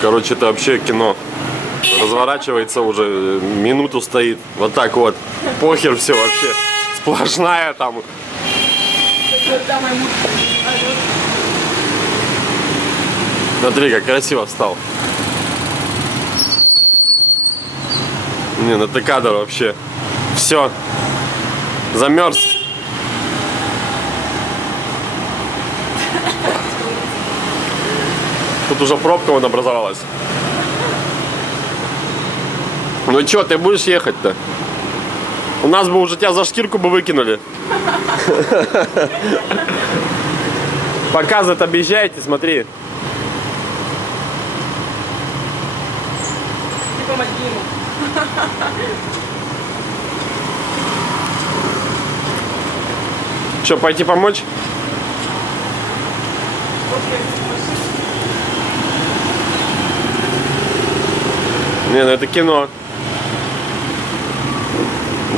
Короче, это вообще кино. Разворачивается уже, минуту стоит. Вот так вот. Похер все вообще. Сплошная там. Смотри, как красиво встал. Не, ну это кадр вообще. Все. Замерз. Тут уже пробка вон образовалась. Ну чё, ты будешь ехать-то? У нас бы уже тебя за шкирку бы выкинули. Показывает, объезжайте, смотри. Помоги ему. Че, пойти помочь? Не, ну это кино.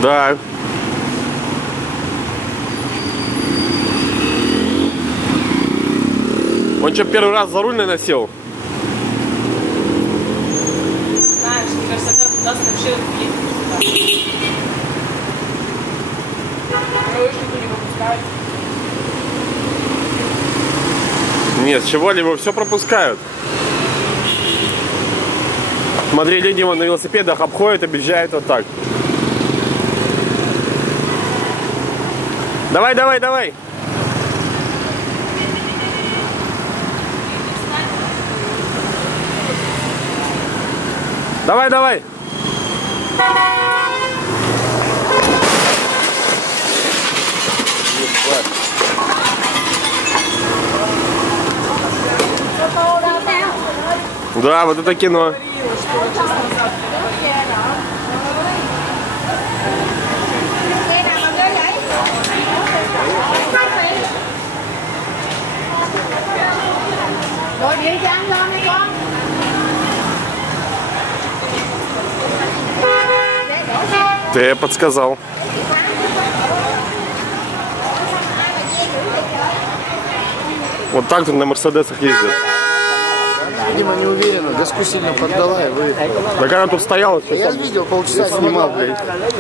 Да. Он что, первый раз за руль, наверное, сел? Знаешь, мне кажется, когда даст вообще ездить сюда. Гаишнику не пропускают. Нет, с чего-либо все пропускают. Смотри, люди вон на велосипедах обходят, объезжают вот так. Давай, давай, давай. Давай, давай. Да, вот это кино. Ты подсказал. Вот так тут на Мерседесах ездят. Дима не уверена, газку сильно поддала и вы... Так она тут стояла. Я видел, полчаса снимал, блядь.